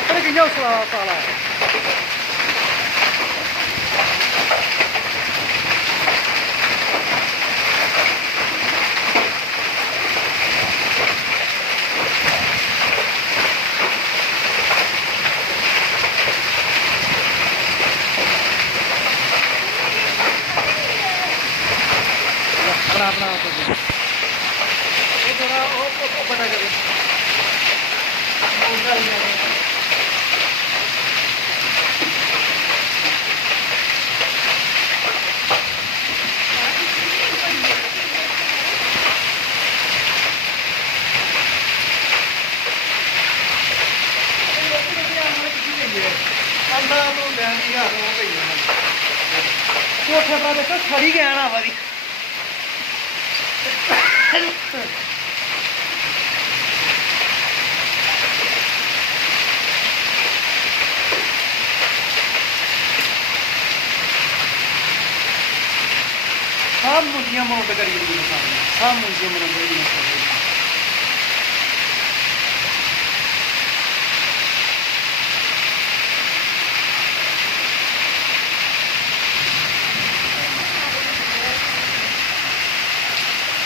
ਲੱਕੜ ਕਿੰਨਾ ਕਾਲਾ ਬਣਾ ਉਹ ਥੋੜਾ ਉਹ ਬਣਾ ਕਰੇ ਉਹ ਕਰ ਲਿਆ ਅੰਦਾ ਤੋਂ ਲੈਂਦੀ ਆ ਉਹ ਪਈ ਕੋਠੇ ਪਰ ਦੇਖੋ ਖੜੀ ਗਿਆ ਨਾ ਵਾਰੀ ਸਭ ਮੁੰਡੀਆਂ ਮੌਤ ਕਰੀ ਜਾਂਦੀਆਂ ਸਭ ਮੁੰਡੀਆਂ ਮਰੰਦੇ